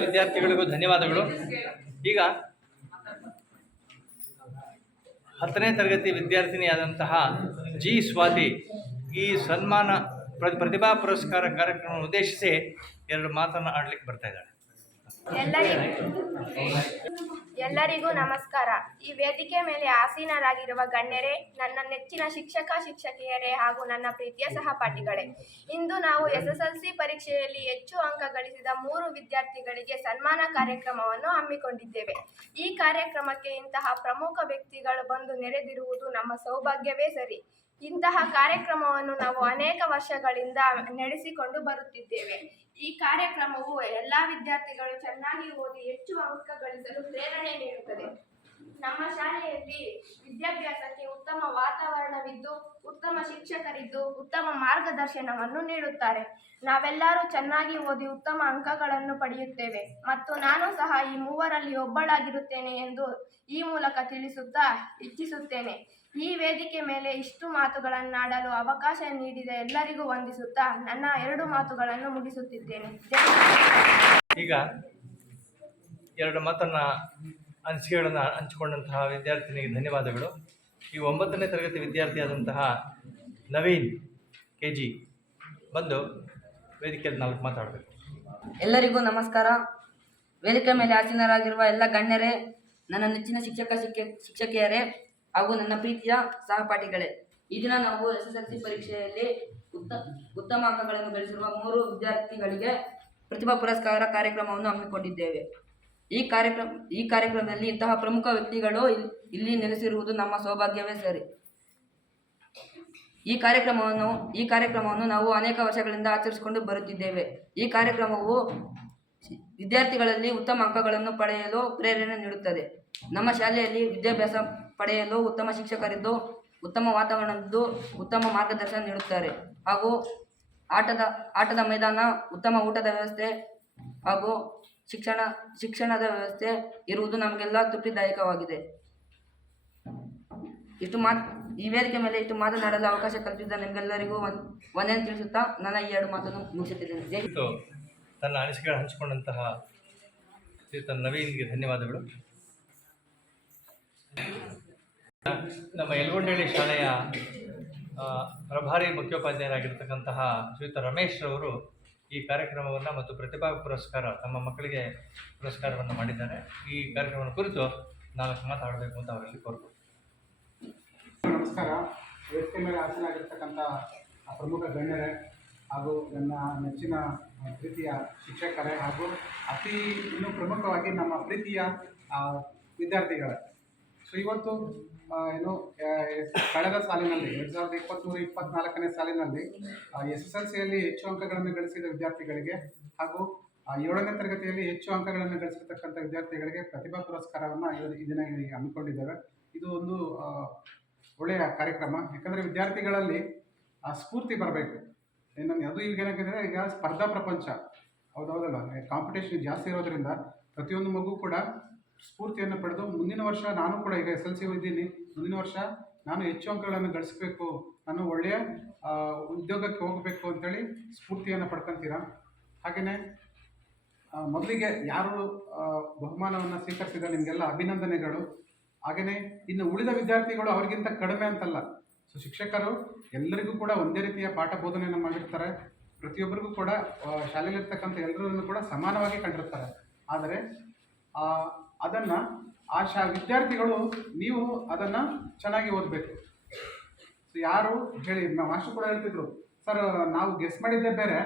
ವಿದ್ಯಾರ್ಥಿಗಳಿಗೂ ಧನ್ಯವಾದಗಳು. ಈಗ ಹತ್ತನೇ ತರಗತಿ ವಿದ್ಯಾರ್ಥಿನಿಯಾದಂತಹ ಜಿ ಸ್ವಾತಿ ಈ ಸನ್ಮಾನ ಪ್ರ ಪ್ರತಿಭಾ ಪುರಸ್ಕಾರ ಕಾರ್ಯಕ್ರಮ ಉದ್ದೇಶಿಸಿ ಎರಡು ಮಾತನ್ನು ಆಡ್ಲಿಕ್ಕೆ ಬರ್ತಾ ಇದ್ದಾಳೆ. ಎಲ್ಲರಿಗೂ ಎಲ್ಲರಿಗೂ ನಮಸ್ಕಾರ. ಈ ವೇದಿಕೆ ಮೇಲೆ ಆಸೀನರಾಗಿರುವ ಗಣ್ಯರೇ, ನನ್ನ ನೆಚ್ಚಿನ ಶಿಕ್ಷಕ, ಶಿಕ್ಷಕಿಯರೇ ಹಾಗೂ ನನ್ನ ಪ್ರೀತಿಯ ಸಹಪಾಠಿಗಳೇ. ಇಂದು ನಾವು ಎಸ್ಎಸ್ಎಲ್ಸಿ ಪರೀಕ್ಷೆಯಲ್ಲಿ ಹೆಚ್ಚು ಅಂಕ ಗಳಿಸಿದ ಮೂರು ವಿದ್ಯಾರ್ಥಿಗಳಿಗೆ ಸನ್ಮಾನ ಕಾರ್ಯಕ್ರಮವನ್ನು ಹಮ್ಮಿಕೊಂಡಿದ್ದೇವೆ. ಈ ಕಾರ್ಯಕ್ರಮಕ್ಕೆ ಇಂತಹ ಪ್ರಮುಖ ವ್ಯಕ್ತಿಗಳು ಬಂದು ನೆರೆದಿರುವುದು ನಮ್ಮ ಸೌಭಾಗ್ಯವೇ ಸರಿ. ಇಂತಹ ಕಾರ್ಯಕ್ರಮವನ್ನು ನಾವು ಅನೇಕ ವರ್ಷಗಳಿಂದ ನಡೆಸಿಕೊಂಡು ಬರುತ್ತಿದ್ದೇವೆ. ಈ ಕಾರ್ಯಕ್ರಮವು ಎಲ್ಲ ವಿದ್ಯಾರ್ಥಿಗಳು ಚೆನ್ನಾಗಿ ಓದಿ ಹೆಚ್ಚು ಅಂಕ ಗಳಿಸಲು ಪ್ರೇರಣೆ ನೀಡುತ್ತದೆ. ನಮ್ಮ ಶಾಲೆಯಲ್ಲಿ ವಿದ್ಯಾಭ್ಯಾಸಕ್ಕೆ ಉತ್ತಮ ವಾತಾವರಣವಿದ್ದು, ಉತ್ತಮ ಶಿಕ್ಷಕರಿದ್ದು, ಉತ್ತಮ ಮಾರ್ಗದರ್ಶನವನ್ನು ನೀಡುತ್ತಾರೆ. ನಾವೆಲ್ಲರೂ ಚೆನ್ನಾಗಿ ಓದಿ ಉತ್ತಮ ಅಂಕಗಳನ್ನು ಪಡೆಯುತ್ತೇವೆ. ಮತ್ತು ನಾನು ಸಹ ಈ ಮೂವರಲ್ಲಿ ಒಬ್ಬಳಾಗಿರುತ್ತೇನೆ ಎಂದು ಈ ಮೂಲಕ ತಿಳಿಸುತ್ತಾ ಇಚ್ಛಿಸುತ್ತೇನೆ. ಈ ವೇದಿಕೆ ಮೇಲೆ ಇಷ್ಟು ಮಾತುಗಳನ್ನಾಡಲು ಅವಕಾಶ ನೀಡಿದ ಎಲ್ಲರಿಗೂ ವಂದಿಸುತ್ತಾ ನನ್ನ ಎರಡು ಮಾತುಗಳನ್ನು ಮುಗಿಸುತ್ತಿದ್ದೇನೆ. ಈಗ ಎರಡು ಮಾತನ್ನು ಅನಿಸಿಕೆಗಳನ್ನು ಹಂಚಿಕೊಂಡಂತಹ ವಿದ್ಯಾರ್ಥಿನಿಗೆ ಧನ್ಯವಾದಗಳು. ಈ ಒಂಬತ್ತನೇ ತರಗತಿ ವಿದ್ಯಾರ್ಥಿಯಾದಂತಹ ನವೀನ್ ಕೆ ಜಿ ಬಂದು ವೇದಿಕೆಯಲ್ಲಿ ನಾಲ್ಕು ಮಾತಾಡಬೇಕು. ಎಲ್ಲರಿಗೂ ನಮಸ್ಕಾರ. ವೇದಿಕೆ ಮೇಲೆ ಆಸೀನರಾಗಿರುವ ಎಲ್ಲ ಗಣ್ಯರೇ ನನ್ನ ನೆಚ್ಚಿನ ಶಿಕ್ಷಕ ಶಿಕ್ಷ ಶಿಕ್ಷಕಿಯರೇ ಹಾಗೂ ನನ್ನ ಪ್ರೀತಿಯ ಸಹಪಾಠಿಗಳೇ. ಈ ದಿನ ನಾವು ಎಸ್ ಎಸ್ ಎಲ್ ಸಿ ಪರೀಕ್ಷೆಯಲ್ಲಿ ಉತ್ತ, ಉತ್ತಮ ಅಂಕಗಳನ್ನು ಗಳಿಸಿರುವ ಮೂರು ವಿದ್ಯಾರ್ಥಿಗಳಿಗೆ ಪ್ರತಿಭಾ ಪುರಸ್ಕಾರ ಕಾರ್ಯಕ್ರಮವನ್ನು ಹಮ್ಮಿಕೊಂಡಿದ್ದೇವೆ. ಈ ಕಾರ್ಯಕ್ರಮ, ಈ ಕಾರ್ಯಕ್ರಮದಲ್ಲಿ ಇಂತಹ ಪ್ರಮುಖ ವ್ಯಕ್ತಿಗಳು ಇಲ್- ಇಲ್ಲಿ ನೆಲೆಸಿರುವುದು ನಮ್ಮ ಸೌಭಾಗ್ಯವೇ ಸರಿ. ಈ ಕಾರ್ಯಕ್ರಮವನ್ನು ಈ ಕಾರ್ಯಕ್ರಮವನ್ನು ನಾವು ಅನೇಕ ವರ್ಷಗಳಿಂದ ಆಚರಿಸಿಕೊಂಡು ಬರುತ್ತಿದ್ದೇವೆ. ಈ ಕಾರ್ಯಕ್ರಮವು ವಿದ್ಯಾರ್ಥಿಗಳಲ್ಲಿ ಉತ್ತಮ ಅಂಕಗಳನ್ನು ಪಡೆಯಲು ಪ್ರೇರಣೆ ನೀಡುತ್ತದೆ. ನಮ್ಮ ಶಾಲೆಯಲ್ಲಿ ವಿದ್ಯಾಭ್ಯಾಸ ಪಡೆಯಲು ಉತ್ತಮ ಶಿಕ್ಷಕರಿದ್ದು ಉತ್ತಮ ವಾತಾವರಣವಿದ್ದು ಉತ್ತಮ ಮಾರ್ಗದರ್ಶನ ನೀಡುತ್ತಾರೆ. ಹಾಗೂ ಆಟದ ಆಟದ ಮೈದಾನ, ಉತ್ತಮ ಊಟದ ವ್ಯವಸ್ಥೆ ಹಾಗೂ ಶಿಕ್ಷಣ, ಶಿಕ್ಷಣದ ವ್ಯವಸ್ಥೆ ಇರುವುದು ನಮಗೆಲ್ಲ ತೃಪ್ತಿದಾಯಕವಾಗಿದೆ. ಇಷ್ಟು ಮಾತು, ಈ ವೇದಿಕೆ ಮೇಲೆ ಇಷ್ಟು ಮಾತನಾಡಲು ಅವಕಾಶ ಕಲ್ಪಿಸಿದ ನಿಮಗೆಲ್ಲರಿಗೂ ಒಂದು ಒಂದೇನು ತಿಳಿಸುತ್ತಾ ನನ್ನ ಈ ಎರಡು ಮಾತನ್ನು ಮುಗಿಸುತ್ತಿದ್ದೇನೆ. ತನ್ನ ಅನಿಸಿಕೆಗಳು ಹಂಚಿಕೊಂಡಂತಹ ಶ್ರೀಯುತ ನವೀನ್ಗೆ ಧನ್ಯವಾದಗಳು. ನಮ್ಮ ಯಲಗೊಂಡಳ್ಳಿ ಶಾಲೆಯ ಪ್ರಭಾರಿ ಮುಖ್ಯೋಪಾಧ್ಯಾಯರಾಗಿರ್ತಕ್ಕಂತಹ ಶ್ರೀಯುತ ರಮೇಶ್ ಅವರು ಈ ಕಾರ್ಯಕ್ರಮವನ್ನು ಮತ್ತು ಪ್ರತಿಭಾ ಪುರಸ್ಕಾರ ತಮ್ಮ ಮಕ್ಕಳಿಗೆ ಪುರಸ್ಕಾರವನ್ನು ಮಾಡಿದ್ದಾರೆ. ಈ ಕಾರ್ಯಕ್ರಮದ ಕುರಿತು ನಾಲ್ಕು ಮಾತಾಡಬೇಕು ಅಂತ ಅವರಲ್ಲಿ ಕೋರ್ಬೋದು ನಮಸ್ಕಾರ. ವ್ಯಕ್ತಿ ಮೇಲೆ ಆಸನಾಗಿರ್ತಕ್ಕಂಥ ಆ ಪ್ರಮುಖ ಗಣ್ಯರೇ ಹಾಗೂ ನನ್ನ ನೆಚ್ಚಿನ ಪ್ರೀತಿಯ ಶಿಕ್ಷಕರೇ ಹಾಗೂ ಅತಿ ಇನ್ನೂ ಪ್ರಮುಖವಾಗಿ ನಮ್ಮ ಪ್ರೀತಿಯ ವಿದ್ಯಾರ್ಥಿಗಳೇ. ಸೊ ಇವತ್ತು ಏನು ಕಳೆದ ಸಾಲಿನಲ್ಲಿ, ಎರಡು ಸಾವಿರದ ಇಪ್ಪತ್ತ್ಮೂರು ಇಪ್ಪತ್ನಾಲ್ಕನೇ ಸಾಲಿನಲ್ಲಿ ಎಸ್ ಎಸ್ ಎಲ್ ಸಿಯಲ್ಲಿ ಹೆಚ್ಚು ಅಂಕಗಳನ್ನು ಗಳಿಸಿದ ವಿದ್ಯಾರ್ಥಿಗಳಿಗೆ ಹಾಗೂ ಏಳನೇ ತರಗತಿಯಲ್ಲಿ ಹೆಚ್ಚು ಅಂಕಗಳನ್ನು ಗಳಿಸಿರ್ತಕ್ಕಂಥ ವಿದ್ಯಾರ್ಥಿಗಳಿಗೆ ಪ್ರತಿಭಾ ಪುರಸ್ಕಾರವನ್ನು ಈ ದಿನ ಹಮ್ಮಿಕೊಂಡಿದ್ದೇವೆ. ಇದು ಒಂದು ಒಳ್ಳೆಯ ಕಾರ್ಯಕ್ರಮ. ಯಾಕಂದರೆ ವಿದ್ಯಾರ್ಥಿಗಳಲ್ಲಿ, ಆ, ಸ್ಫೂರ್ತಿ ಬರಬೇಕು. ಇನ್ನೊಂದು ಅದು ಈಗ ಏನಾಗಿದೆ ಈಗ ಸ್ಪರ್ಧಾ ಪ್ರಪಂಚ. ಹೌದೌದಲ್ಲ? ಕಾಂಪಿಟೇಷನ್ ಜಾಸ್ತಿ ಇರೋದ್ರಿಂದ ಪ್ರತಿಯೊಂದು ಮಗು ಕೂಡ ಸ್ಫೂರ್ತಿಯನ್ನು ಪಡೆದು ಮುಂದಿನ ವರ್ಷ ನಾನು ಕೂಡ ಈಗ ಎಸ್ ಎಲ್ ಸಿ ಹೋಗಿದ್ದೀನಿ ಮುಂದಿನ ವರ್ಷ ನಾನು ಹೆಚ್ಚು ಅಂಕಗಳನ್ನು ಗಳಿಸಬೇಕು. ನಾನು ಒಳ್ಳೆಯ ಉದ್ಯೋಗಕ್ಕೆ ಹೋಗಬೇಕು ಅಂತೇಳಿ ಸ್ಫೂರ್ತಿಯನ್ನು ಪಡ್ಕೊತೀರಾ? ಹಾಗೆಯೇ ಮೊದಲಿಗೆ ಯಾರು ಬಹುಮಾನವನ್ನು ಸ್ವೀಕರಿಸಿದ ನಿಮಗೆಲ್ಲ ಅಭಿನಂದನೆಗಳು. ಹಾಗೆಯೇ ಇನ್ನು ಉಳಿದ ವಿದ್ಯಾರ್ಥಿಗಳು ಅವರಿಗಿಂತ ಕಡಿಮೆ ಅಂತಲ್ಲ. ಸೊ ಶಿಕ್ಷಕರು ಎಲ್ಲರಿಗೂ ಕೂಡ ಒಂದೇ ರೀತಿಯ ಪಾಠ ಬೋಧನೆಯನ್ನು ಮಾಡಿರ್ತಾರೆ. ಪ್ರತಿಯೊಬ್ಬರಿಗೂ ಕೂಡ ಶಾಲೆಯಲ್ಲಿರ್ತಕ್ಕಂಥ ಎಲ್ಲರನ್ನು ಕೂಡ ಸಮಾನವಾಗಿ ಕಂಡಿರ್ತಾರೆ. ಆದರೆ ಅದನ್ನು ಆ ಶಾ ವಿದ್ಯಾರ್ಥಿಗಳು ನೀವು ಅದನ್ನು ಚೆನ್ನಾಗಿ ಓದಬೇಕು. ಸೊ ಯಾರು ಹೇಳಿ ಮಾಸ್ಟರ್ ಕೂಡ ಹೇಳ್ತಿದ್ರು. ಸರ್ ನಾವು ಗೆಸ್ ಮಾಡಿದ್ದೇ ಬೇರೆ.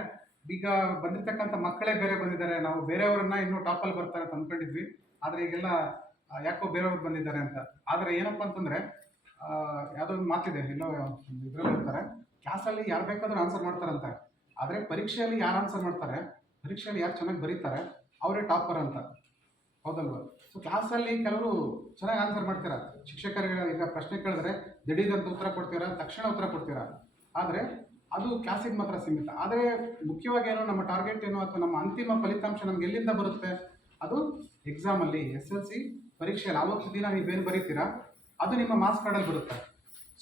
ಈಗ ಬಂದಿರತಕ್ಕಂಥ ಮಕ್ಕಳೇ ಬೇರೆ ಬಂದಿದ್ದಾರೆ. ನಾವು ಬೇರೆಯವರನ್ನ ಇನ್ನೂ ಟಾಪಲ್ಲಿ ಬರ್ತಾರೆ ಅಂತ ಅಂದ್ಕೊಂಡಿದ್ವಿ ಆದರೆ ಈಗೆಲ್ಲ ಯಾಕೋ ಬೇರೆಯವ್ರು ಬಂದಿದ್ದಾರೆ ಅಂತ. ಆದರೆ ಏನಪ್ಪ ಅಂತಂದರೆ ಯಾವುದೋ ಒಂದು ಮಾತಿದೆ ಇನ್ನೋ ಇದರಲ್ಲಿ ಹೇಳ್ತಾರೆ ಕ್ಲಾಸಲ್ಲಿ ಯಾರು ಬೇಕಾದರೂ ಆನ್ಸರ್ ಮಾಡ್ತಾರಂತೆ. ಆದರೆ ಪರೀಕ್ಷೆಯಲ್ಲಿ ಯಾರು ಆನ್ಸರ್ ಮಾಡ್ತಾರೆ? ಪರೀಕ್ಷೆಯಲ್ಲಿ ಯಾರು ಚೆನ್ನಾಗಿ ಬರೀತಾರೆ? ಅವರೇ ಟಾಪರ್ ಅಂತ. ಹೌದಲ್ವಾ? ಸೊ ಕ್ಲಾಸಲ್ಲಿ ಕೆಲವರು ಚೆನ್ನಾಗಿ ಆನ್ಸರ್ ಮಾಡ್ತೀರಾ. ಶಿಕ್ಷಕರಿಗೆ ಈಗ ಪ್ರಶ್ನೆ ಕೇಳಿದ್ರೆ ದಿಢೀರಂತ ಉತ್ತರ ಕೊಡ್ತೀರಾ, ತಕ್ಷಣ ಉತ್ತರ ಕೊಡ್ತೀರಾ? ಆದರೆ ಅದು ಕ್ಲಾಸಿಗೆ ಮಾತ್ರ ಸೀಮಿತ. ಆದರೆ ಮುಖ್ಯವಾಗಿ ಏನೋ ನಮ್ಮ ಟಾರ್ಗೆಟ್ ಏನೋ ಅಥವಾ ನಮ್ಮ ಅಂತಿಮ ಫಲಿತಾಂಶ ನಮ್ಗೆ ಎಲ್ಲಿಂದ ಬರುತ್ತೆ? ಅದು ಎಕ್ಸಾಮಲ್ಲಿ ಎಸ್ ಎಲ್ ಸಿ ಪರೀಕ್ಷೆಯಲ್ಲಿ. ಆವತ್ತು ದಿನ ನೀವೇನು ಬರೀತೀರಾ? ಅದು ನಿಮ್ಮ ಮಾರ್ಕ್ಸ್ ಕಾರ್ಡಲ್ಲಿ ಬರುತ್ತೆ.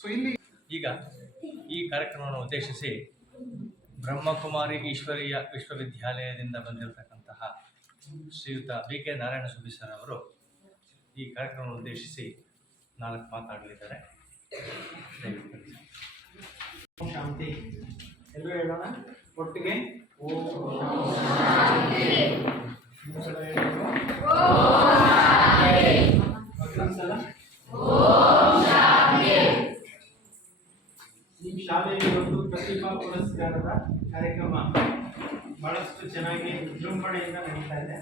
ಸೊ ಇಲ್ಲಿ ಈಗ ಈ ಕಾರ್ಯಕ್ರಮವನ್ನು ಉದ್ದೇಶಿಸಿ ಬ್ರಹ್ಮಕುಮಾರಿ ಈಶ್ವರೀಯ ವಿಶ್ವವಿದ್ಯಾಲಯದಿಂದ ಬಂದಿರತಕ್ಕಂತಹ ಶ್ರೀಯುತ ಬಿ ಕೆ ನಾರಾಯಣ ಸರ್ ಅವರು ಈ ಕಾರ್ಯಕ್ರಮವನ್ನು ಉದ್ದೇಶಿಸಿ ನಾಲ್ಕು ಮಾತಾಡಲಿದ್ದಾರೆ. ಶಾಂತಿ. ಎಲ್ಲರೂ ಹೇಳೋಣ? ಒಟ್ಟಿಗೆ? ಓಂ ಚೆನ್ನಾಗಿ ವಿಜೃಂಭಣೆಯಿಂದ ನಡೀತಾ ಇದೆ.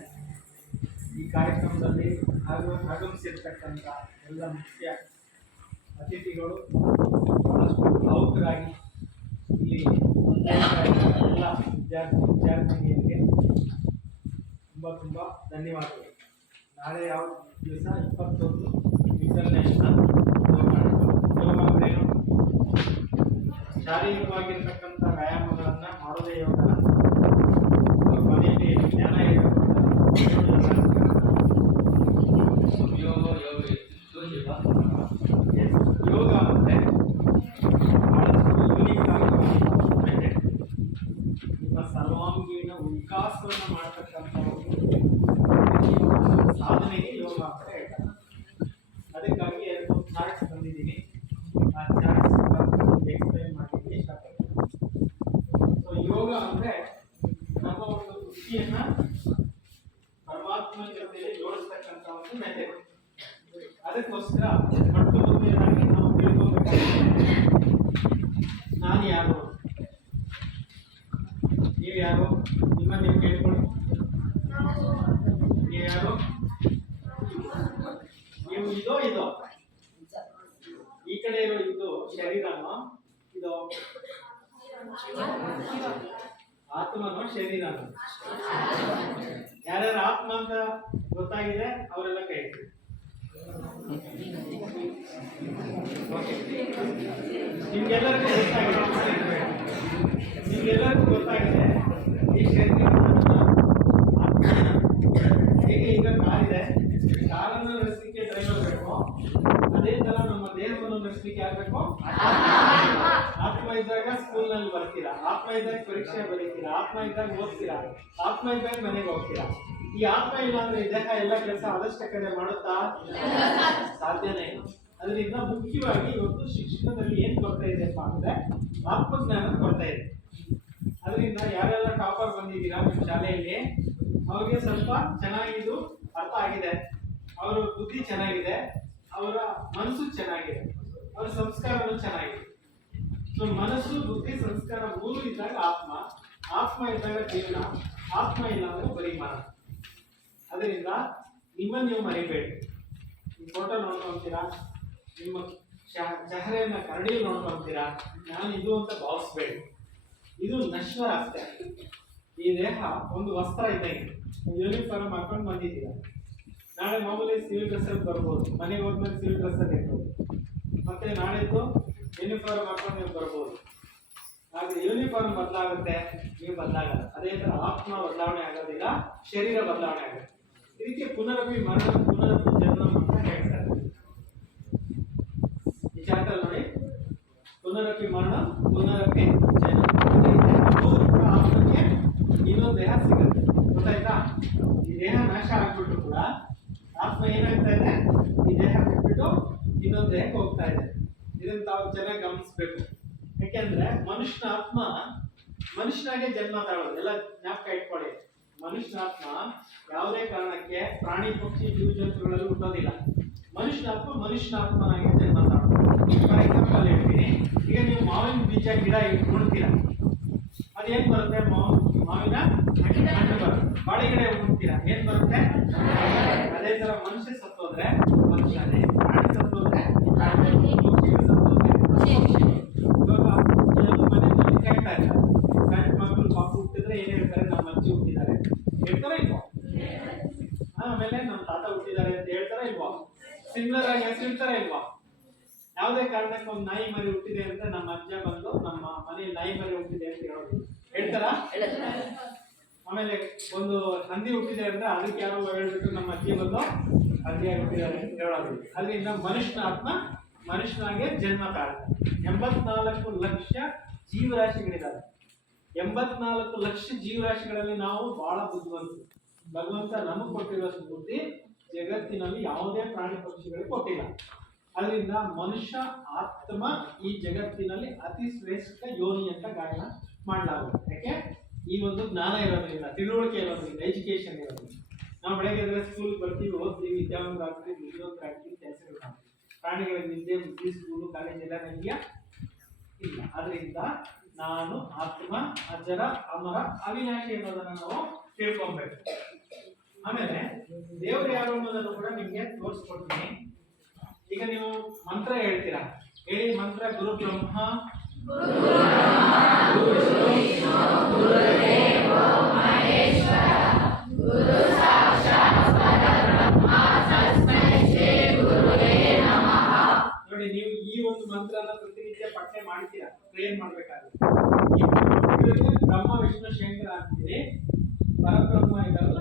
ಈ ಕಾರ್ಯಕ್ರಮದಲ್ಲಿ ಹಾಗೂ ಆಗಮಿಸಿರ್ತಕ್ಕಂಥ ಎಲ್ಲ ಮುಖ್ಯ ಅತಿಥಿಗಳು ಬಹಳಷ್ಟು ಭಾವುಕರಾಗಿ ಇಲ್ಲಿ ಎಲ್ಲ ವಿದ್ಯಾರ್ಥಿ ವಿದ್ಯಾರ್ಥಿನಿಯರಿಗೆ ತುಂಬ ತುಂಬ ಧನ್ಯವಾದಗಳು. ನಾಳೆ ಯಾವ ದಿವಸ? ಇಪ್ಪತ್ತೊಂದು ಇಂಟರ್ನ್ಯಾಷನಲ್? ಶಾರೀರಿಕವಾಗಿರ್ತಕ್ಕಂಥ ವ್ಯಾಯಾಮಗಳನ್ನು ಮಾಡೋದೇ ಯೋಗ ಅವ್ರ ಮನೆಯಲ್ಲಿ ಜ್ಞಾನ ಯೋಗ ಯೋಗ ಯೋಗ Yes, ಯೋಗ ಅಂದ್ರೆ ಬಹಳಷ್ಟು ಯುನೀಕ್ ಆಗಿ ನಿಮ್ಮ ಸರ್ವಾಂಗೀಣ ವಿಕಾಸವನ್ನು ಮಾಡತಕ್ಕಂಥ ಒಂದು ಸಾಧನೆಗೆ ಯೋಗ ಅಂತ ಹೇಳ್ತಾರೆ ಅದಕ್ಕಾಗಿ ಎರಡು ಚಾರ್ಟ್ಸ್ ಬಂದಿದ್ದೀನಿ ಆ ಚಾರ್ಟ್ಸ್ ಎಕ್ಸ್ಪ್ಲೈನ್ ಮಾಡಲಿಕ್ಕೆ ಇಷ್ಟಪಡ್ತೀನಿ ಸೊ ಯೋಗ ಅಂದ್ರೆ ನಮ್ಮ ಒಂದು ವೃತ್ತಿಯನ್ನ ಪರಮಾತ್ಮನ ಜೊತೆಗೆ ಜೋಡಿಸ್ತಕ್ಕಂಥ ಒಂದು ಮೆಥಡ್ ಅದಕ್ಕೋಸ್ಕರ ಮೊಟ್ಟ ಮೊದಲನೇದಾಗಿ ನಾವು ನಾನು ಯಾರು? ನೀವು ಯಾರು? ನಿಮ್ಮ ನೀವು ಕೇಳ್ಕೊಳ್ಳಿ. ನೀವು ಯಾರು? ನೀವು ಇದೋ ಇದೋ? ಈ ಕಡೆ ಇರೋ ಇದು ಶರೀರಮ್ಮ ಇದು? ಆತ್ಮನೋ ಶರೀರನೋ? ಯಾರ್ಯಾರು ಆತ್ಮ ಅಂತ ಗೊತ್ತಾಗಿದೆ, ಅವರೆಲ್ಲ ಕೈ ಎತ್ತಿ. ನಿಮ್ಗೆಲ್ಲರಿಗೂ ಗೊತ್ತಾಗಿದೆ. ನಿಮ್ಗೆಲ್ಲರಿಗೂ ಗೊತ್ತಾಗಿದೆ. ಈ ಶರೀರ ಹೇಗೆ ಈಗ ಕಾರಿದೆ. ಕಾರನ್ನು ನಡೆಸಲಿಕ್ಕೆ ಡ್ರೈವರ್ ಬೇಕು. ಅದೇ ತರ ನಮ್ಮ ದೇಹವನ್ನು ನಡೆಸಲಿಕ್ಕೆ ಆಗಬೇಕು ಬೇಕು? ಆತ್ಮ ಇದ್ದಾಗ ಸ್ಕೂಲ್ನಲ್ಲಿ ಬರ್ತೀರಾ? ಆತ್ಮ ಇದ್ದಾಗ ಪರೀಕ್ಷೆ ಬರೀತೀರಾ? ಆತ್ಮ ಇದ್ದಾಗ ಓದ್ತೀರಾ? ಆತ್ಮ ಇದ್ದಾಗ ಮನೆಗೆ ಹೋಗ್ತೀರಾ? ಈ ಆತ್ಮ ಇಲ್ಲ ಅಂದ್ರೆ ದೇಹ ಎಲ್ಲ ಕೆಲಸ ಆದಷ್ಟಕ್ಕನೆ ಮಾಡುತ್ತಾ? ಸಾಧ್ಯನೇ ಇಲ್ಲ. ಅದರಿಂದ ಮುಖ್ಯವಾಗಿ ಇವತ್ತು ಶಿಕ್ಷಣದಲ್ಲಿ ಏನ್ ಕೊರತೆ ಇದೆಯಪ್ಪ ಅಂದ್ರೆ ಆತ್ಮಜ್ಞಾನ ಕೊಡ್ತಾ ಇದೆ. ಅದರಿಂದ ಯಾರೆಲ್ಲ ಟಾಪರ್ ಬಂದಿದ್ದೀರಾ ನಿಮ್ಮ ಶಾಲೆಯಲ್ಲಿ, ಅವ್ರಿಗೆ ಸ್ವಲ್ಪ ಚೆನ್ನಾಗಿದ್ದು ಅರ್ಥ ಆಗಿದೆ. ಅವರ ಬುದ್ಧಿ ಚೆನ್ನಾಗಿದೆ, ಅವರ ಮನಸ್ಸು ಚೆನ್ನಾಗಿದೆ, ಅವರ ಸಂಸ್ಕಾರವೂ ಚೆನ್ನಾಗಿದೆ. ಸೊ ಮನಸ್ಸು, ಬುದ್ಧಿ, ಸಂಸ್ಕಾರ ಮೂರು ಇದ್ದಾಗ ಆತ್ಮ ಆತ್ಮ ಇದ್ದಾಗ ಜೀವನ, ಆತ್ಮ ಇಲ್ಲ ಅಂದ್ರೆ ಬರೀ ಅದರಿಂದ ನಿಮ್ಮ ನೀವು ಮರಿಬೇಡಿ. ಫೋಟೋ ನೋಡ್ಕೊಂತೀರಾ? ನಿಮ್ಮ ಚಹರೆಯನ್ನ ಕರಡಿಯಲ್ಲಿ ನೋಡ್ಕೊಂತೀರಾ ನಾನು ಇದು ಅಂತ ಭಾವಿಸ್ಬೇಡಿ. ಇದು ನಶ್ವರ ಅಷ್ಟೇ ಈ ದೇಹ ಒಂದು ವಸ್ತ್ರ ಇದ್ದಂಗೆ ಯೂನಿಫಾರ್ಮ್ ಹಾಕೊಂಡು ಬಂದಿದ್ದೀರಾ? ನಾಳೆ ಮಾಮೂಲಿ ಸಿವಿಲ್ ಡ್ರೆಸ್ ಅಲ್ಲಿ ಬರ್ಬೋದು. ಮನೆಗೆ ಹೋದ್ಮೇಲೆ ಸಿವಿಲ್ ಡ್ರೆಸ್ ಅಲ್ಲಿ ಇರ್ಬೋದು. ಮತ್ತೆ ನಾಳಿದ್ದು ಯೂನಿಫಾರ್ಮ್ ಹಾಕೊಂಡು ನೀವು ಬರ್ಬೋದು. ಆದ್ರೆ ಯೂನಿಫಾರ್ಮ್ ಬದಲಾಗುತ್ತೆ. ನೀವು ಬದಲಾಗಲ್ಲ. ಅದೇ ತರ ಆತ್ಮ ಬದಲಾವಣೆ ಆಗೋದಿಲ್ಲ, ಶರೀರ ಬದಲಾವಣೆ ಆಗುತ್ತೆ. ಇದಕ್ಕೆ ಪುನರಪಿ ಮರಣ, ಪುನರಪಿ ಜನ್ಮ ಅಂತ ಹೇಳ್ತಾರೆ. ಚಾಪ್ಟರ್ ನೋಡಿ ಪುನರಪಿ ಮರಣ, ಪುನರಪಿ ಈ ದೇಹ ಆತ್ಮಕ್ಕೆ ಇನ್ನೊಂದು ದೇಹ ಸಿಗುತ್ತೆ. ಗೊತ್ತಾಯ್ತಾ? ಈ ದೇಹ ನಾಶ ಆಗ್ಬಿಟ್ರು ಕೂಡ ಆತ್ಮ ಏನಾಗ್ತಾ ಇದೆ? ಈ ದೇಹ ಬಿಟ್ಬಿಟ್ಟು ಇನ್ನೊಂದು ದೇಹಕ್ಕೆ ಹೋಗ್ತಾ ಇದೆ. ಇದನ್ನ ತಾವು ಚೆನ್ನಾಗಿ ಗಮನಿಸ್ಬೇಕು. ಯಾಕೆಂದ್ರೆ ಮನುಷ್ಯನ ಆತ್ಮ, ಮನುಷ್ಯನಾಗೆ ಜನ್ಮ ತಾಳೋದು ಎಲ್ಲ ಜ್ಞಾಪಕ ಇಟ್ಕೊಳ್ಳಿ. ಮನುಷ್ಯನ ಆತ್ಮ ಯಾವುದೇ ಕಾರಣಕ್ಕೆ ಪ್ರಾಣಿ ಪಕ್ಷಿ ಜೀವ ಜಂತುಗಳಲ್ಲಿ ಹುಟ್ಟೋದಿಲ್ಲ. ಮನುಷ್ಯನ ಆತ್ಮ ಮನುಷ್ಯನ ಆತ್ಮನಾಗೆ ಜನ್ಮ ತಾಳೋದು ಈಗ ನೀವು ಮಾವಿನ ಬೀಜ ಗಿಡ ಉಣ್ತೀರ ಅದೇನು ಬರುತ್ತೆ? ಮಾವ್- ಮಾವಿನ ಹಣ್ಣು ಬರುತ್ತೆ. ಬಾಳೆ ಗಿಡ ಹುಡ್ತೀರಾ ಏನ್ ಬರುತ್ತೆ ಅದೇ ತರ ಮನುಷ್ಯ ಸತ್ತೋದ್ರೆ ಮನುಷ್ಯನೇ ಪ್ರಾಣಿ ಸತ್ತೋದ್ರೆ. ಮನೆಯಲ್ಲಿ ಕೇಳ್ತಾ ಇರ್ತಾರೆ ಗಂಡು ಮಕ್ಕಳು ಪಾಪ ಹುಟ್ಟಿದ್ರೆ ಏನ್ ಹೇಳ್ತಾರೆ ನಮ್ಮ ಅಜ್ಜಿ ಹುಟ್ಟಿದ್ದಾರೆ ಹೇಳ್ತಾರ ಇಲ್ವಾ ಆಮೇಲೆ ನಮ್ಮ ತಾತ ಹುಟ್ಟಿದ್ದಾರೆ ಅಂತ ಹೇಳ್ತಾರ ಇಲ್ವಾ ಸಿಮಿಲರ್ ಆಗಿ ಹೆಸರು ಇಲ್ವಾ ಯಾವುದೇ ಕಾರಣಕ್ಕೆ ಒಂದು ನಾಯಿ ಮರಿ ಹುಟ್ಟಿದೆ ಅಂದ್ರೆ ನಮ್ಮ ಅಜ್ಜ ಬಂದು ನಮ್ಮ ಮನೆ ನಾಯಿ ಮರಿ ಹುಟ್ಟಿದೆ ಅಂತ ಹೇಳೋದು. ಹೇಳ್ತಾರ? ಆಮೇಲೆ ಒಂದು ಹಂದಿ ಹುಟ್ಟಿದೆ ಅಂದ್ರೆ ಅದಕ್ಕೆ ಯಾರು ಹೇಳ್ಬಿಟ್ಟು ನಮ್ಮ ಅಜ್ಜಿ ಬಂದು ಹಂದಿಯಾಗಿ ಹುಟ್ಟಿದ್ದಾರೆ ಅಂತ ಹೇಳೋದು. ಅಲ್ಲಿಂದ ಮನುಷ್ಯನ ಆತ್ಮ ಮನುಷ್ಯನಾಗೆ ಜನ್ಮ ತಾಳುತ್ತೆ ಎಂಬತ್ನಾಲ್ಕು ಲಕ್ಷ ಜೀವರಾಶಿಗಳಿದ್ದಾರೆ ಎಂಬತ್ನಾಲ್ಕು ಲಕ್ಷ ಜೀವರಾಶಿಗಳಲ್ಲಿ ನಾವು ಬಹಳ ಬುದ್ಧಿವಂತರು. ಭಗವಂತ ನಮಗೆ ಕೊಟ್ಟಿರೋ ಬುದ್ಧಿ ಜಗತ್ತಿನಲ್ಲಿ ಯಾವುದೇ ಪ್ರಾಣಿ ಪಕ್ಷಿಗಳಿಗೆ ಕೊಟ್ಟಿಲ್ಲ. ಅದರಿಂದ ಮನುಷ್ಯ, ಆತ್ಮ ಈ ಜಗತ್ತಿನಲ್ಲಿ ಅತಿ ಶ್ರೇಷ್ಠ ಯೋನಿ ಅಂತ ಗಾಯನ ಮಾಡಲಾಗುತ್ತೆ. ಯಾಕೆ? ಈ ಒಂದು ಜ್ಞಾನ ಇರೋದ್ರಿಂದ, ತಿಳುವಳಿಕೆ ಇರೋದ್ರಿಂದ ಎಜುಕೇಶನ್ ಇರೋದ್ರಿಂದ. ನಾವು ಬೆಳಗ್ಗೆ ಎದ್ರೆ ಸ್ಕೂಲ್ ಬರ್ತೀವಿ, ಓದ್ತೀವಿ ವಿದ್ಯಾವಂತರಾಗ್ತೀವಿ ಆಗ್ತೀವಿ ಕೆಲಸಗಳು ಮಾಡ್ತೀವಿ ಪ್ರಾಣಿಗಳಿಗೆ ವಿದ್ಯೆ ಬುದ್ಧಿ ಸ್ಕೂಲು ಕಾಲೇಜ್ ಎಲ್ಲ ನನಗೆ ಇಲ್ಲ. ಅದರಿಂದ ನಾನು, ಆತ್ಮ, ಅಜರ, ಅಮರ, ಅವಿನಾಶಿ ಅನ್ನೋದನ್ನು ನಾವು ತಿಳ್ಕೊಬೇಕು. ಆಮೇಲೆ ದೇವರು ಯಾರು ಅನ್ನೋದನ್ನು ಕೂಡ ನಿಮಗೆ ತೋರಿಸ್ಕೊಡ್ತೀನಿ. ಈಗ ನೀವು ಮಂತ್ರ ಹೇಳ್ತೀರಾ? ಹೇಳಿ ಮಂತ್ರ, ಗುರು ಬ್ರಹ್ಮ. ನೋಡಿ, ನೀವು ಈ ಒಂದು ಮಂತ್ರನ ಪ್ರತಿನಿತ್ಯ ಪಠನೆ ಮಾಡ್ತೀರಾ? ಪ್ರೇಮ್ ಮಾಡ್ಬೇಕಾದ್ರೆ ಬ್ರಹ್ಮ, ವಿಷ್ಣು, ಶಂಕರ ಅಂತೀರಿ. ಪರಬ್ರಹ್ಮ ಇದಾರಲ್ಲ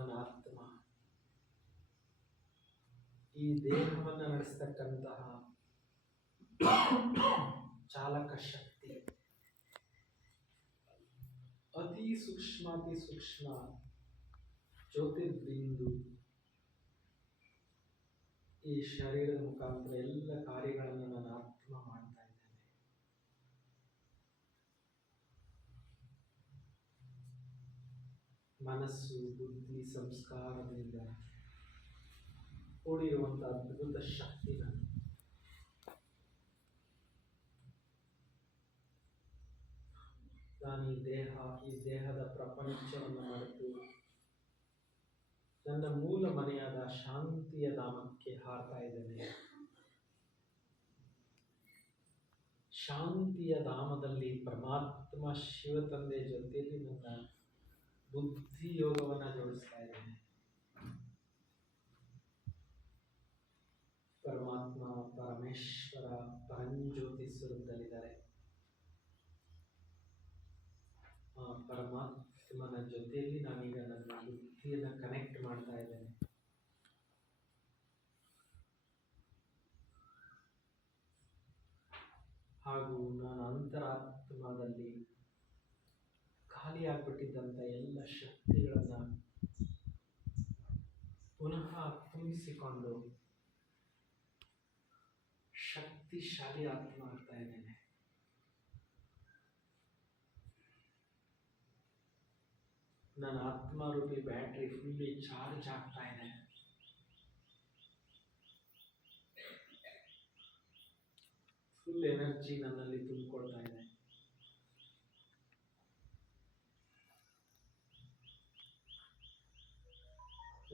ನಾನು ಆತ್ಮ. ಈ ದೇಹವನ್ನು ನಡೆಸ್ತಕ್ಕಂತಹ ಚಾಲಕ ಶಕ್ತಿ. ಅತಿ ಸೂಕ್ಷ್ಮ ಅತಿ ಸೂಕ್ಷ್ಮ ಜ್ಯೋತಿರ್ಬಿಂದು ಈ ಶರೀರದ ಮುಖಾಂತರ ಎಲ್ಲ ಕಾರ್ಯಗಳನ್ನು ನನ್ನ ಆತ್ಮ ಮಾಡ್ತಾ ಇದ್ದೇನೆ ಮನಸ್ಸು, ಬುದ್ಧಿ, ಸಂಸ್ಕಾರದಿಂದ ಕೂಡಿರುವಂಥ ಅದ್ಭುತ ಶಕ್ತಿ ನಾನು ಈ ದೇಹ, ಈ ದೇಹದ ಪ್ರಪಂಚವನ್ನು ಮರೆತು ನನ್ನ ಮೂಲ ಮನೆಯಾದ ಶಾಂತಿಯ ಧಾಮಕ್ಕೆ ಹಾರ್ತಾ ಇದ್ದೇನೆ. ಶಾಂತಿಯ ಧಾಮದಲ್ಲಿ ಪರಮಾತ್ಮ ಶಿವ ತಂದೆ ಜೊತೆಯಲ್ಲಿ ನನ್ನ ಬುದ್ಧಿ ಯೋಗವನ್ನು ಜೋಡಿಸ್ತಾ ಇದ್ದೇನೆ. ಪರಮಾತ್ಮ, ಪರಮೇಶ್ವರ, ಪರಂಜ್ಯೋತಿ ಸ್ವರೂಪದಲ್ಲಿದ್ದಾರೆ. ಆ ಪರಮಾತ್ಮನ ಜೊತೆಯಲ್ಲಿ ನಾನೀಗ ನನ್ನ ಬುದ್ಧಿಯನ್ನು ಕನೆಕ್ಟ್ ಮಾಡ್ತಾ ಇದ್ದೇನೆ. ಹಾಗೂ ನಾನು ಅಂತರಾತ್ಮದಲ್ಲಿ ಖಾಲಿಯಾಗ್ಬಿಟ್ಟಿದ್ದಂಥ ಎಲ್ಲ ಶಕ್ತಿಗಳನ್ನು ಪುನಃ ತುಂಬಿಸಿಕೊಂಡು ಶಕ್ತಿಶಾಲಿ ಆತ್ಮ ಆಗ್ತಾ ಇದ್ದೇನೆ. ನನ್ನ ಆತ್ಮರೂಪಿ ಬ್ಯಾಟ್ರಿ ಫುಲ್ಲಿ ಚಾರ್ಜ್ ಆಗ್ತಾ ಇದೆ. ಫುಲ್ ಎನರ್ಜಿ ನನ್ನಲ್ಲಿ ತುಂಬಿಕೊಳ್ತಾ ಇದೆ.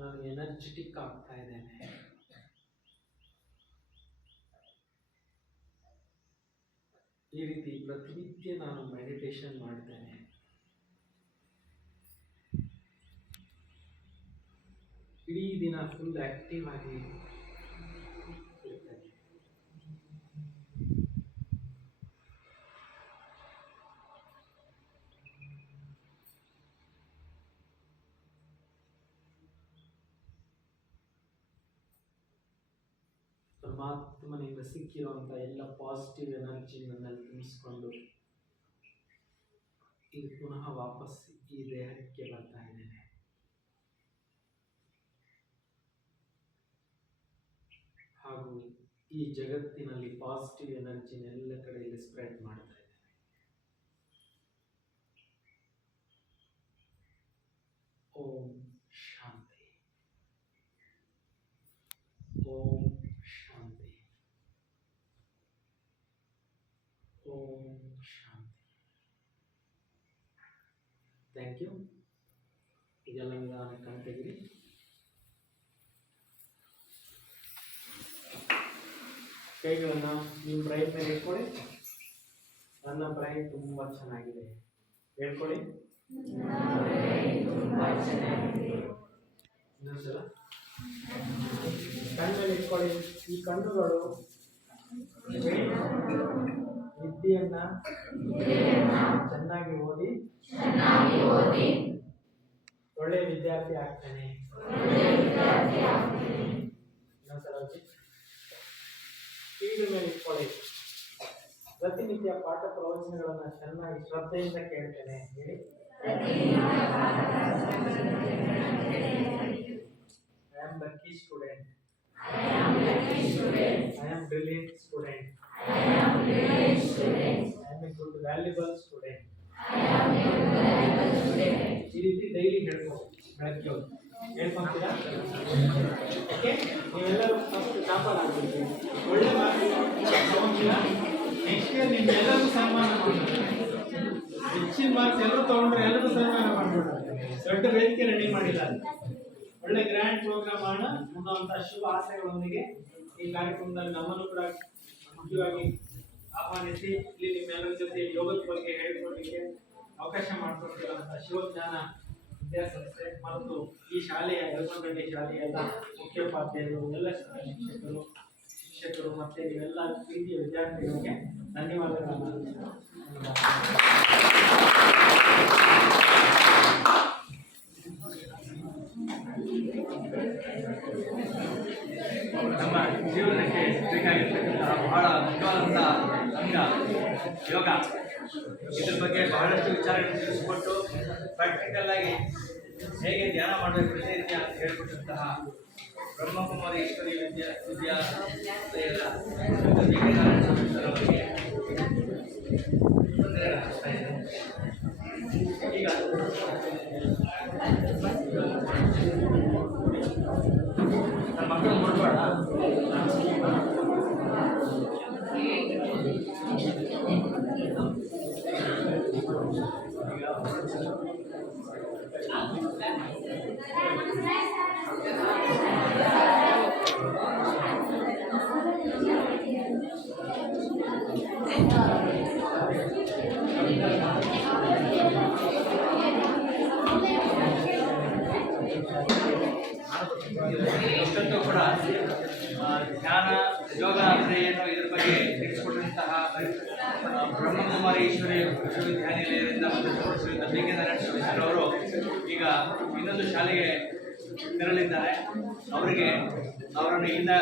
ನಾನು ಎನರ್ಜೆಟಿಕ್ ಆಗ್ತಾ ಇದ್ದೇನೆ. ಈ ರೀತಿ ಪ್ರತಿನಿತ್ಯ ನಾನು ಮೆಡಿಟೇಷನ್ ಮಾಡ್ತೇನೆ. ಇಡೀ ದಿನ ಫುಲ್ ಆಕ್ಟಿವ್ ಆಗಿ ಸಿಕ್ಕಿರುವಂಥ ಎಲ್ಲ ಪಾಸಿಟಿವ್ ಎನರ್ಜಿ ನನ್ನಲ್ಲಿ ತುಂಬಿಸ್ಕೊಂಡು ಇದು ಪುನಃ ವಾಪಸ್ ಈ ದೇಹಕ್ಕೆ ಬರ್ತಾ ಇದ್ದೇನೆ. ಹಾಗೂ ಈ ಜಗತ್ತಿನಲ್ಲಿ ಪಾಸಿಟಿವ್ ಎನರ್ಜಿನ ಎಲ್ಲ ಕಡೆಯಲ್ಲಿ ಸ್ಪ್ರೆಡ್ ಮಾಡ್ತಾ ಇದ್ದೇನೆ ಓಂ ಶಾಂತಿ ಓಂ ಶಾಂತಿ ಓಂ ಶಾಂತಿ ಥ್ಯಾಂಕ್ ಯು ಇದೆಲ್ಲ ನಿಧಾನ ಕಣ್ತೆಗಿರಿ ಕೈಗಳನ್ನು ನಿಮ್ಮ ಮೇಲೆ ಇಟ್ಕೊಳ್ಳಿ ನನ್ನ ಬ್ರೈನ್ ತುಂಬ ಚೆನ್ನಾಗಿದೆ. ಹೇಳ್ಕೊಳ್ಳಿ. ಇನ್ನೊಂದ್ಸಲ. ಕಣ್ಣಲ್ಲಿ ಇಟ್ಕೊಳ್ಳಿ. ಈ ಕಣ್ಣುಗಳು ವಿದ್ಯೆಯನ್ನ ಚೆನ್ನಾಗಿ ಓದಿ ಒಳ್ಳೆಯ ವಿದ್ಯಾರ್ಥಿ ಆಗ್ತಾನೆ. ಇನ್ನೊಂದ್ಸಲ ಹೋಗಿ ಕಿವಿಗಳ ಮೇಲೆ ಇಟ್ಕೊಳ್ಳಿ. ಪ್ರತಿನಿತ್ಯ ಪಾಠ ಪ್ರವಚನಗಳನ್ನ ಚೆನ್ನಾಗಿ ಶ್ರದ್ಧೆಯಿಂದ ಕೇಳ್ತೇನೆ. ಹೇಳಿ. I am lucky student. I am brilliant student. I am a good valuable student. ಈ ರೀತಿ ಡೈಲಿ ಹೇಳ್ಕೊ ಬೆಳಗ್ಗೆ ಹೊತ್ತು ಹೇಳ್ಕೊಂತೀರಾ ಓಕೆ ನೀವೆಲ್ಲರೂ ಫಸ್ಟ್ ಟಾಪರ್ ಆಗ್ಬೇಕು ಒಳ್ಳೆ ಮಾರ್ಕ್ಸ್ ನೆಕ್ಸ್ಟ್ ಇಯರ್ ನಿಮ್ಮೆಲ್ಲರೂ ಸನ್ಮಾನ ಮಾಡ್ತಾರೆ ಹೆಚ್ಚಿನ ಮಾರ್ಕ್ಸ್ ಎಲ್ಲರೂ ತಗೊಂಡ್ರೆ ಎಲ್ಲರೂ ಸನ್ಮಾನ ಮಾಡ್ಬಿಡ್ತಾರೆ ದೊಡ್ಡ ವೇದಿಕೆ ರೆಡಿ ಮಾಡಿಲ್ಲ ಒಳ್ಳೆ ಗ್ರ್ಯಾಂಡ್ ಪ್ರೋಗ್ರಾಮ್ ಮಾಡೋಣ ಅನ್ನುವಂಥ ಶುಭ ಆಸೆಗಳೊಂದಿಗೆ ಈ ಕಾರ್ಯಕ್ರಮದಲ್ಲಿ ನಮ್ಮನ್ನು ಕೂಡ ಮುಖ್ಯವಾಗಿ ಆಹ್ವಾನಿಸಿ ಇಲ್ಲಿ ನಿಮ್ಮೆಲ್ಲರ ಜೊತೆ ಯೋಗದ ಬಗ್ಗೆ ಹೇಳಿಕೊಡಲಿಕ್ಕೆ ಅವಕಾಶ ಮಾಡಿಕೊಟ್ಟಿರುವಂತಹ ಶಿವಜ್ಞಾನ ವಿದ್ಯಾಸಂಸ್ಥೆ ಮತ್ತು ಈ ಶಾಲೆಯ ಯಲಮಂಗಡಿ ಶಾಲೆಯ ಮುಖ್ಯೋಪಾಧ್ಯಾಯರು, ಎಲ್ಲ ಶಿಕ್ಷಕರು ಶಿಕ್ಷಕರು ಮತ್ತೆ ನೀವೆಲ್ಲ ಪ್ರೀತಿಯ ವಿದ್ಯಾರ್ಥಿಗಳಿಗೆ ಧನ್ಯವಾದಗಳನ್ನು ನಮ್ಮ ಜೀವನಕ್ಕೆ ಬೇಕಾಗಿರ್ತಕ್ಕಂತಹ ಬಹಳ ಮುಖ್ಯವಾದಂಥ ಅಂಗ ಯೋಗ. ಇದ್ರ ಬಗ್ಗೆ ಬಹಳಷ್ಟು ವಿಚಾರಗಳನ್ನು ತಿಳಿಸಿಕೊಟ್ಟು ಪ್ರಾಕ್ಟಿಕಲ್ ಆಗಿ ಹೇಗೆ ಧ್ಯಾನ ಮಾಡಬೇಕು ಪ್ರತಿನಿತ್ಯ ಅಂತ ಹೇಳ್ಕೊಟ್ಟಂತಹ ಬ್ರಹ್ಮಕುಮಾರಿ ಈಶ್ವರಿ ವಿದ್ಯಾ ಅರ್ಪಿಸ್ತಾ ಈಗ ನನ್ನ ಮಕ್ಕಳು ಇಷ್ಟೊತ್ತು ಕೂಡ ಜ್ಞಾನ ಯೋಗ ಅಂದರೆ ಏನು, ಇದ್ರ ಬಗ್ಗೆ ತಿಳಿಸ್ಕೊಟ್ಟಂತಹ ಬ್ರಹ್ಮಕುಮಾರಿ ಈಶ್ವರಿ ವಿಶ್ವವಿದ್ಯಾನಿಲಯದಿಂದ ಮತ್ತು ಬಿ ಕೆ ನಾರಾಯಣ ಅವರು ಈಗ ಇನ್ನೊಂದು ಶಾಲೆಗೆ ತೆರಳಿದ್ದಾರೆ. ಅವರಿಗೆ ಅವರನ್ನು ಇಲ್ಲಿಂದ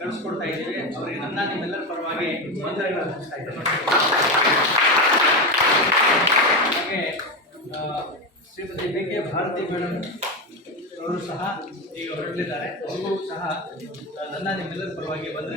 ಕಳಿಸ್ಕೊಡ್ತಾ ಇದ್ದೀವಿ. ಅವರಿಗೆ ನನ್ನ, ನಿಮ್ಮೆಲ್ಲರ ಪರವಾಗಿ ಅರ್ಪಿಸ್ತಾ ಇದ್ದಾರೆ ಹಾಗೆ ಶ್ರೀಮತಿ ಕೆ ಭಾರತಿ ಮೇಡಮ್ ಅವರು ಸಹ ಈಗ ಹೊರಟಿದ್ದಾರೆ. ಅವರಿಗೂ ಸಹ ನನ್ನ ನಿಮ್ಮೆಲ್ಲರ ಪರವಾಗಿ ಬಂದರೆ